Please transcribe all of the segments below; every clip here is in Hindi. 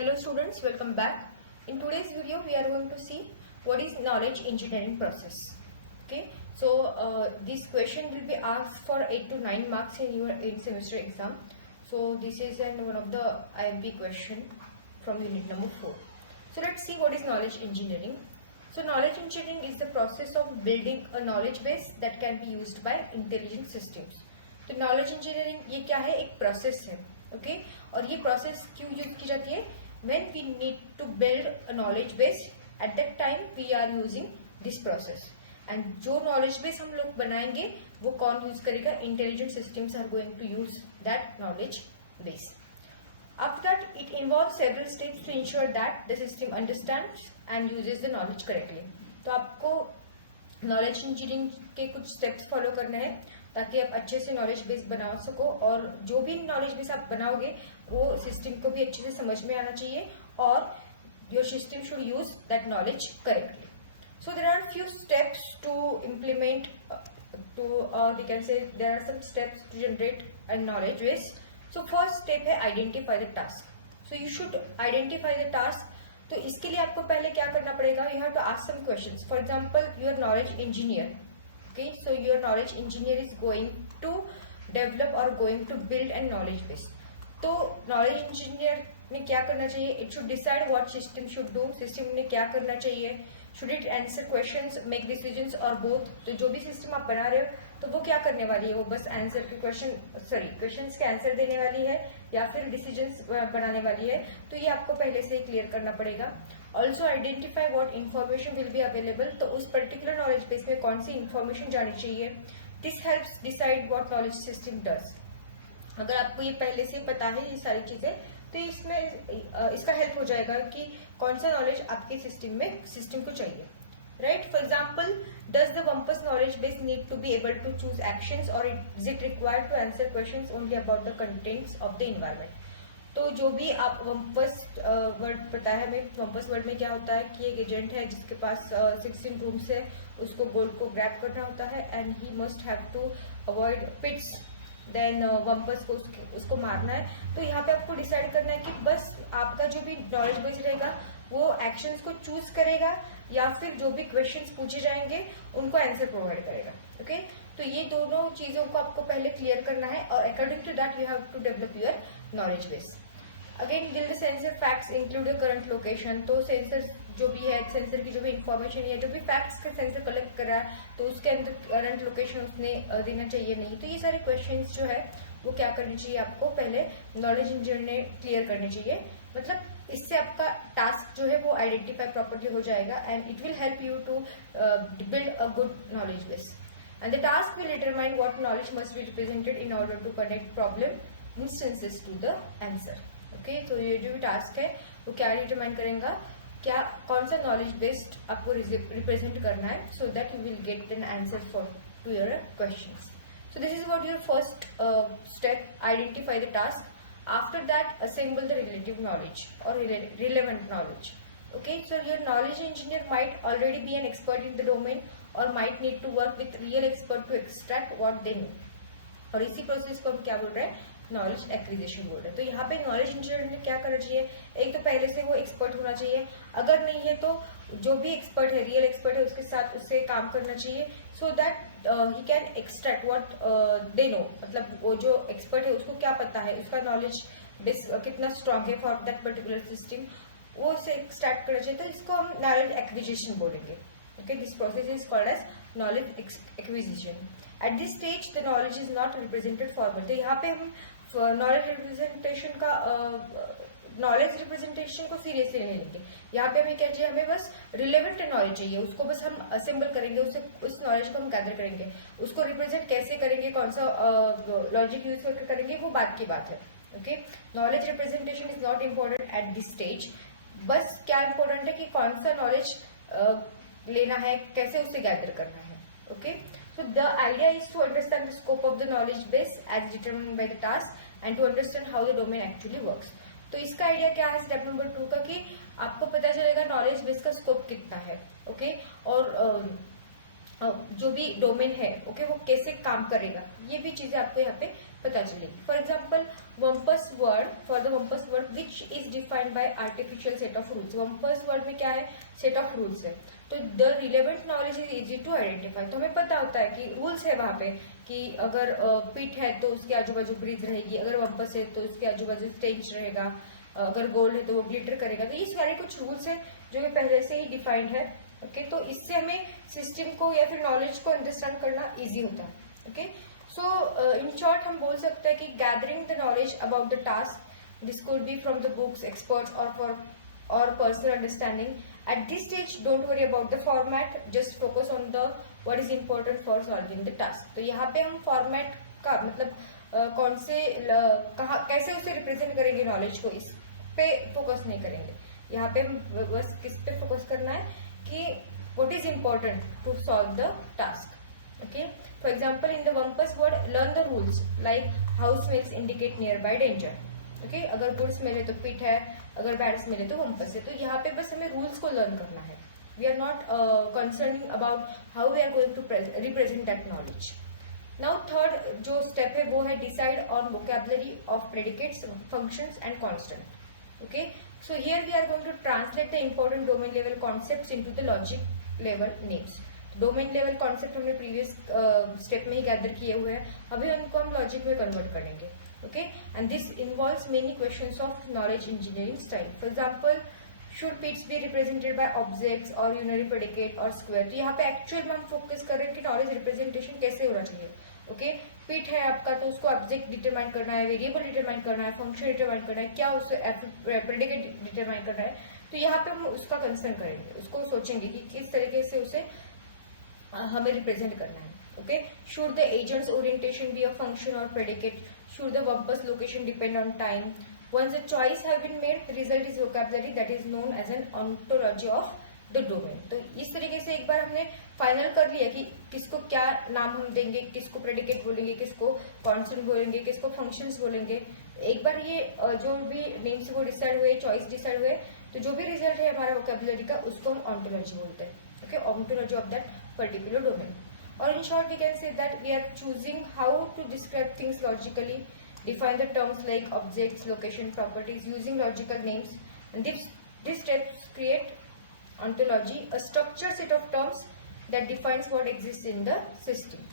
Hello students, welcome back. In today's video we are going to see what is knowledge engineering process. Okay, so this question will be asked for 8 to 9 marks in your end semester exam. So this is one of the IMP question from unit number 4. So let's see what is knowledge engineering. So knowledge engineering is the process of building a knowledge base that can be used by intelligent systems. तो knowledge engineering ये क्या है, एक process है. ओके और ये प्रोसेस क्यों यूज की जाती है? When we need to build a knowledge base, at that time we are using this process. And जो नॉलेज बेस हम लोग बनाएंगे वो कौन यूज करेगा? Intelligent systems are going to use that knowledge base. After that it involve several steps to ensure that the system understands and uses the knowledge correctly. तो आपको नॉलेज इंजीनियरिंग के कुछ स्टेप्स फॉलो करने हैं ताकि आप अच्छे से नॉलेज बेस बना सको, और जो भी नॉलेज बेस आप बनाओगे वो सिस्टम को भी अच्छे से समझ में आना चाहिए और your system should use that knowledge correctly. So there are few steps to implement to we can say there are some steps to generate a knowledge base. So first step है identify the task. So you should identify the task. तो इसके लिए आपको पहले क्या करना पड़ेगा? You have to ask some questions. For example you are knowledge engineer. Okay, so your knowledge engineer is going to develop or going to build a knowledge base. तो knowledge engineer में क्या करना चाहिए? It should decide what system should do. System ने क्या करना चाहिए? Should it answer questions, make decisions or both? तो जो भी system आप बना रहे हो तो वो क्या करने वाली है? वो बस आंसर के क्वेश्चंस के आंसर देने वाली है या फिर डिसीजंस बनाने वाली है? तो ये आपको पहले से ही क्लियर करना पड़ेगा. Also identify what information will be available. तो उस पर्टिकुलर नॉलेज बेस में कौन सी इन्फॉर्मेशन जानी चाहिए? This helps decide what knowledge system does. अगर आपको ये पहले से पता है ये सारी चीजें तो इसमें इसका हेल्प हो जाएगा कि कौन सा नॉलेज आपके सिस्टम को चाहिए. Right. For example, does the wumpus knowledge base need to be able to choose actions और is it required to answer questions only about the contents of the environment. तो जो भी आप वंपस वर्ड पता है हमें, वंपस वर्ड में क्या होता है कि एक एजेंट है जिसके पास 16 रूम्स है, उसको गोल्ड को ग्रैब करना होता है and he must have to avoid pits, then wumpus को उसको मारना है. तो यहाँ पे आपको डिसाइड करना है कि बस आपका जो भी नॉलेज बेस रहेगा वो एक्शंस को चूज करेगा या फिर जो भी क्वेश्चंस पूछे जाएंगे उनको आंसर प्रोवाइड करेगा. ओके तो ये दोनों चीजों को आपको पहले क्लियर करना है और according to that you have to develop your knowledge base. Again, deal the sensor facts include current location. तो सेंसर जो भी है, सेंसर की जो भी इंफॉर्मेशन है, जो भी फैक्ट्स का सेंसर कलेक्ट कर रहा है तो उसके अंदर करंट लोकेशन उसने देना चाहिए नहीं. तो ये सारे क्वेश्चंस जो है वो क्या करनी चाहिए आपको पहले नॉलेज इंजीनियर ने क्लियर करने चाहिए. मतलब इससे आपका टास्क जो है वो आइडेंटिफाई प्रॉपर्ली हो जाएगा and it will help you to build a good knowledge base. And the task will determine what knowledge must be represented in order to connect problem instances to the answer. Okay तो ये जो भी टास्क है वो क्या डिटरमाइन करेगा, क्या कौन सा नॉलेज बेस्ड आपको रिप्रेजेंट करना है, so that you will get an answer for to your questions. So this is what your first step, identify the task. After that, assemble the relative knowledge or relevant knowledge. Okay, so your knowledge engineer might already be an expert in the domain or might need to work with real expert to extract what they know. और इसी प्रोसेस को हम क्या बोल रहे हैं? नॉलेज एक्विजिशन बोल रहे हैं. तो यहाँ पे नॉलेज इंजीनियर ने क्या करना चाहिए? एक तो पहले से वो एक्सपर्ट होना चाहिए, अगर नहीं है तो जो भी एक्सपर्ट है, रियल एक्सपर्ट है, उसके साथ उससे काम करना चाहिए so that he can extract what they know. मतलब वो जो एक्सपर्ट है उसको क्या पता है, उसका नॉलेज बेस कितना स्ट्रांग है फॉर दैट पर्टिकुलर सिस्टम, वो उसे एक्सट्रैक्ट करना चाहिए. तो इसको हम नॉलेज एक्विजिशन बोलेंगे. Okay, this process is called as knowledge acquisition. At this stage the knowledge is not represented forward. तो यहाँ पे हम नॉलेज रिप्रेजेंटेशन को सीरियसली नहीं लेंगे. यहाँ पे हमें क्या चाहिए? हमें बस रिलेवेंट नॉलेज चाहिए, उसको बस हम असेंबल करेंगे, उससे उस नॉलेज को हम गैदर करेंगे. उसको रिप्रेजेंट कैसे करेंगे, कौन सा लॉजिक यूज करके करेंगे, वो बात की बात है. Okay, knowledge representation is not important at this stage. बस क्या इम्पोर्टेंट है कि कौन सा नॉलेज लेना है, कैसे उसे गैदर करना है. Okay, so the idea is to understand the scope of the knowledge base as determined by the task and to understand how the domain actually works. तो इसका आइडिया क्या है स्टेप नंबर 2 का कि आपको पता चलेगा नॉलेज बेस का स्कोप कितना है. ओके, और जो भी डोमेन है ओके वो कैसे काम करेगा, ये भी चीजें आपको यहाँ पे पता चलेगी. For example wumpus world which is defined by artificial set of rules. Wumpus world में क्या है, सेट ऑफ रूल्स है. तो the relevant knowledge is easy to identify. तो हमें पता होता है कि रूल्स है वहां पे कि अगर पिट है तो उसके आजू बाजू ब्रीज रहेगी, अगर वम्पर्स है तो उसके आजू बाजू स्टेंच रहेगा, अगर गोल्ड है तो वो ग्लिटर करेगा. तो ये सारे कुछ रूल्स है जो कि पहले से ही डिफाइंड है. ओके, तो इससे हमें सिस्टम को या फिर नॉलेज को अंडरस्टैंड करना इजी होता है. ओके, सो इन शॉर्ट हम बोल सकते हैं कि gathering the knowledge about the task, this could be from the books, experts और personal understanding. At this stage, don't worry about the format. Just focus on the what is important for solving the task. तो यहाँ पे हम फॉर्मेट का मतलब कौन से कहाँ कैसे उसे रिप्रेजेंट करेंगे नॉलेज को, इस पे फोकस नहीं करेंगे. यहाँ पे हम बस किस पे फोकस करना है कि what is important to solve the task. Okay. For example, in the Wampus word, learn the rules like how smells indicate nearby danger. Okay, अगर गुड स्मेल है तो पिट है, अगर बैड स्मेल है तो वम्पस है. तो यहाँ पे बस हमें रूल्स को लर्न करना है. We are not concerning about how we are going to represent that knowledge. Now third जो स्टेप है वो है decide on vocabulary of predicates, functions and constant. Okay, so here we are going to translate the important domain level concepts into the logic level names. Domain level concept हमने प्रीवियस स्टेप में ही गैदर किए हुए हैं, अभी उनको हम लॉजिक में कन्वर्ट करेंगे. Okay, and this involves many questions of knowledge engineering style. For example, should pits be represented by objects or unary predicate or square. तो यहाँ पे एक्चुअल में हम फोकस कर रहे हैं कि नॉलेज रिप्रेजेंटेशन कैसे होना चाहिए. ओके, पिट है आपका तो उसको ऑब्जेक्ट डिटरमाइन करना है, वेरिएबल डिटरमाइन करना है, फंक्शन डिटरमाइन करना है, क्या उससे प्रेडिकेट डिटरमाइन करना है. तो यहाँ पे हम उसका कंसर्न करेंगे, उसको सोचेंगे कि किस तरीके से उसे हमें रिप्रेजेंट करना है. Okay, should the agent's orientation be a function or predicate? Should the Wampus location depend on time? Once the choice have been made, the result is vocabulary that is known as an ontology of the domain. तो इस तरीके से एक बार हमने फाइनल कर लिया कि किसको क्या नाम हम देंगे, किसको प्रेडिकेट बोलेंगे, किसको कॉन्स्टेंट बोलेंगे, किसको फंक्शंस बोलेंगे. एक बार ये जो भी नेम्स वो डिसाइड हुए, चॉइस डिसाइड हुए, तो जो भी रिजल्ट है हमारा वोकैबुलरी का उसको हम ऑन्टोलॉजी बोलते हैं. Okay, ontology of that particular domain. Or in short, we can say that we are choosing how to describe things logically, define the terms like objects, location, properties using logical names, and these steps create ontology, a structured set of terms that defines what exists in the system.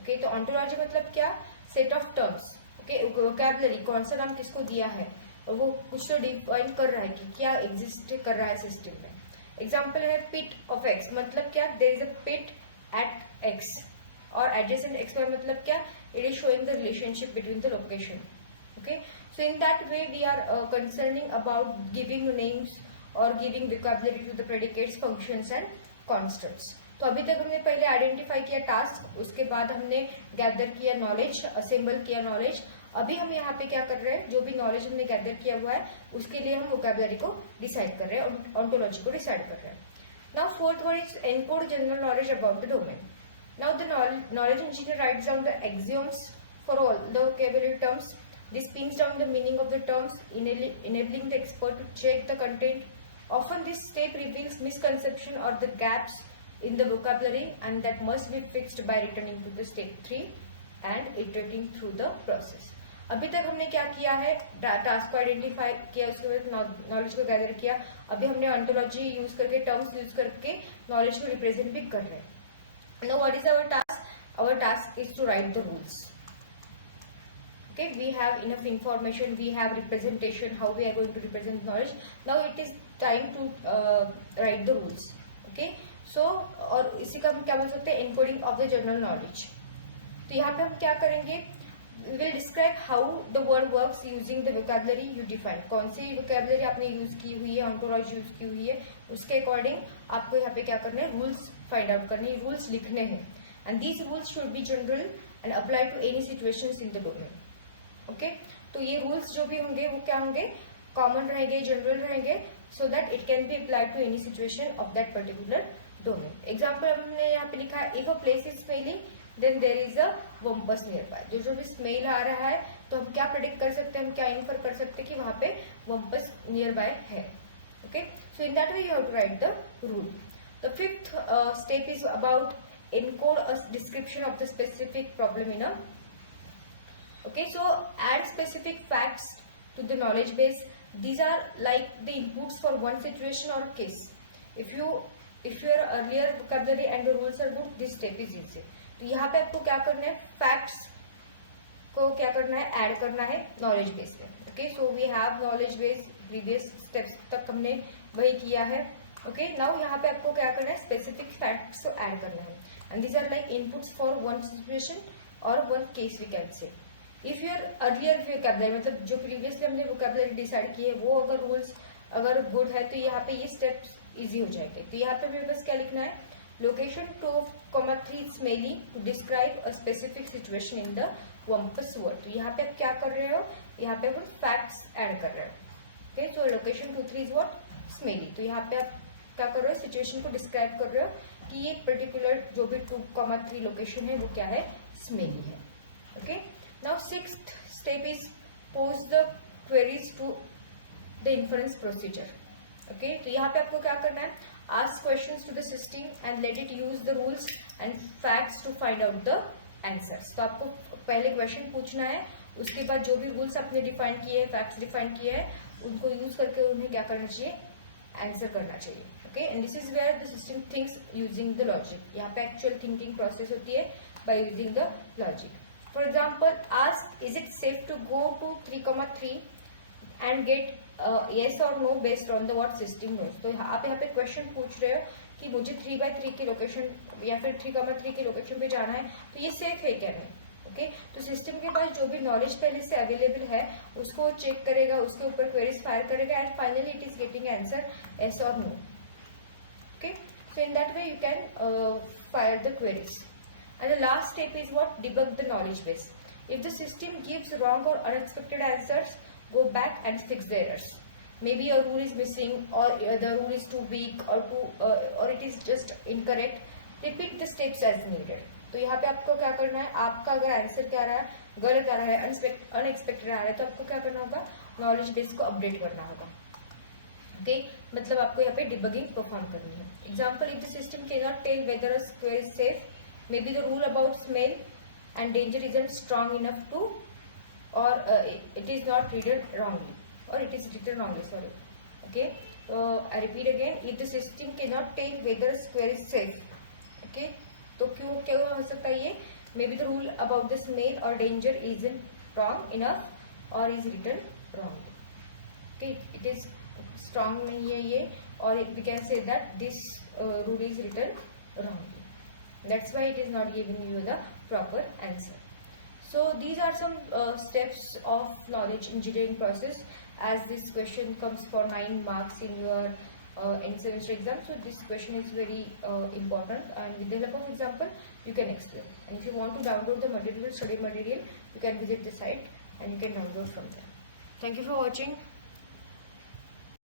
Okay, तो ontology मतलब क्या? Set of terms. Okay, vocabulary कौन सा नाम किसको दिया है और वो कुछ तो डिफाइन कर रहा है कि क्या एग्जिस्ट कर रहा है सिस्टम में. एग्जाम्पल है pit of x, मतलब क्या? There is a pit at x. और adjacent x y मतलब क्या? It is showing the relationship between the location. Okay, so in that way we are concerning about giving names or giving vocabulary to the predicates, functions and constants. तो अभी तक हमने पहले आइडेंटिफाई किया टास्क, उसके बाद हमने गैदर किया नॉलेज, असेंबल किया नॉलेज. अभी हम यहाँ पे क्या कर रहे हैं, जो भी नॉलेज हमने गैदर किया हुआ है उसके लिए हम वोकैबुलरी को डिसाइड कर रहे हैं, ऑन्टोलॉजी को डिसाइड कर रहे हैं. Now fourth one is encode general knowledge about the domain. Now the knowledge engineer writes down the axioms for all the vocabulary terms. This pins down the meaning of the terms, enabling the expert to check the content. Often this step reveals misconception or the gaps in the vocabulary, and that must be fixed by returning to the step 3 and iterating through the process. अभी तक हमने क्या किया है, टास्क को आइडेंटिफाई किया, उसके बाद नॉलेज को गैदर किया. अभी हमने ऑन्टोलॉजी यूज करके, टर्म्स यूज करके नॉलेज को रिप्रेजेंट भी कर रहे हैं. Now what is our task? Our task is to write the rules. Okay, we have enough information, we have representation, how we are going to represent knowledge. Now it is time to write the rules. Okay, so और इसी का हम क्या बोल सकते हैं, encoding of the general knowledge. तो यहाँ पे हम क्या करेंगे, we will describe how the word works using the vocabulary you define. कौन सी vocabulary आपने यूज की हुई है, ontology यूज की हुई है, उसके अकॉर्डिंग आपको यहाँ पे क्या करना है, रूल्स फाइंड आउट करने, रूल्स लिखने हैं. And these rules should be general and apply to any situations in the domain. Okay, तो ये रूल्स जो भी होंगे वो क्या होंगे, कॉमन रहेंगे, जनरल रहेंगे, so that it can be applied to any situation of that particular domain. Example हमने यहाँ पे लिखा है, if a place is smelling then there is a wumpus nearby. जो भी स्मेल आ रहा है तो हम क्या प्रेडिक्ट कर सकते हैं, हम क्या इन्फर कर सकते हैं कि वहां पे वम्पस नियर बाय है. Okay, so in that way you have to write the rule. The fifth step is about encode a description of the specific problem in a Okay, so add specific facts to the knowledge base. These are like the inputs for one situation or case. If your earlier vocabulary and the rules are good, this step is easy. तो यहाँ पे आपको क्या करना है, facts को क्या करना है, ऐड करना है नॉलेज बेस में. Okay, so we have knowledge base, previous steps तक हमने वही किया है. ओके, नाउ यहाँ पे आपको क्या करना है, स्पेसिफिक फैक्ट्स को ऐड करना है. And these are like inputs for one situation और one case we can say. If your earlier vocabulary, मतलब जो प्रीवियसली हमने वोकैबुलरी डिसाइड की है वो अगर रूल्स अगर गुड है तो यहाँ पे ये स्टेप्स इजी हो जाएंगे. तो यहाँ पे मेरे पास क्या लिखना है, location 2,3 smelly to describe a specific situation in the wumpus world. तो यहाँ पे आप क्या कर रहे हो, यहाँ पे आप फैक्ट्स ऐड कर रहे हो. Okay, so location 2,3 is what, smelly. तो यहाँ पे आप क्या कर रहे हो, सिचुएशन को डिस्क्राइब कर रहे हो कि ये पर्टिकुलर जो भी 2,3 लोकेशन है वो क्या है, स्मेली है. Okay, now sixth step is pose the queries to the inference procedure. Okay, तो यहाँ पे आपको क्या करना है, ask questions to the system and let it use the rules and facts to find out the answers. तो आपको पहले क्वेश्चन पूछना है, उसके बाद जो भी रूल्स आपने डिफाइन किए हैं, फैक्ट्स डिफाइन किए हैं, उनको यूज करके उन्हें क्या करना चाहिए, आंसर करना चाहिए. Okay, and this is where the system thinks using the logic. यहाँ पे एक्चुअल थिंकिंग प्रोसेस होती है by using the logic. For example, ask is it safe to go to 3,3 and get yes or no based on the what system knows. तो आप यहाँ पे क्वेश्चन पूछ रहे हो कि मुझे 3/3 की लोकेशन या फिर 3,3 की लोकेशन पे जाना है, तो ये सेफ है क्या नहीं. ओके, तो सिस्टम के पास जो भी नॉलेज पहले से अवेलेबल है उसको चेक करेगा, उसके ऊपर क्वेरीज फायर करेगा and finally it is getting answer yes or no. Okay, so in that way you can fire the queries. And the last step is what, debug the knowledge base. If the system gives wrong or unexpected answers, go back and fix the errors. Maybe a rule is missing or the rule is too weak or it is just incorrect. Repeat the steps as needed. तो यहाँ पे आपको क्या करना है, आपका अगर आंसर क्या आ रहा है, गलत आ रहा है, अनएक्सपेक्टेड आ रहा है, तो आपको क्या करना होगा, नॉलेज बेस को अपडेट करना होगा. ओके, मतलब आपको यहाँ पे डिबगिंग परफॉर्म करनी है. Example, if the system can not tell whether a square is safe, maybe the rule about smell and danger isn't strong enough to, or it is not written wrongly, or it is written wrongly, sorry. Okay, I repeat again, if the system cannot tell whether square is safe. Okay, तो क्यों हो सकता है ये, maybe the rule about the smell or danger isn't wrong enough or is written wrongly. Okay, it is strong नहीं है ये, or we can say that this rule is written wrongly. That's why it is not giving you the proper answer. So these are some steps of knowledge engineering process, as this question comes for 9 marks in your end semester exam. So this question is very important, and with the help of example you can explain. And if you want to download the material, study material, you can visit the site and you can download from there. Thank you for watching.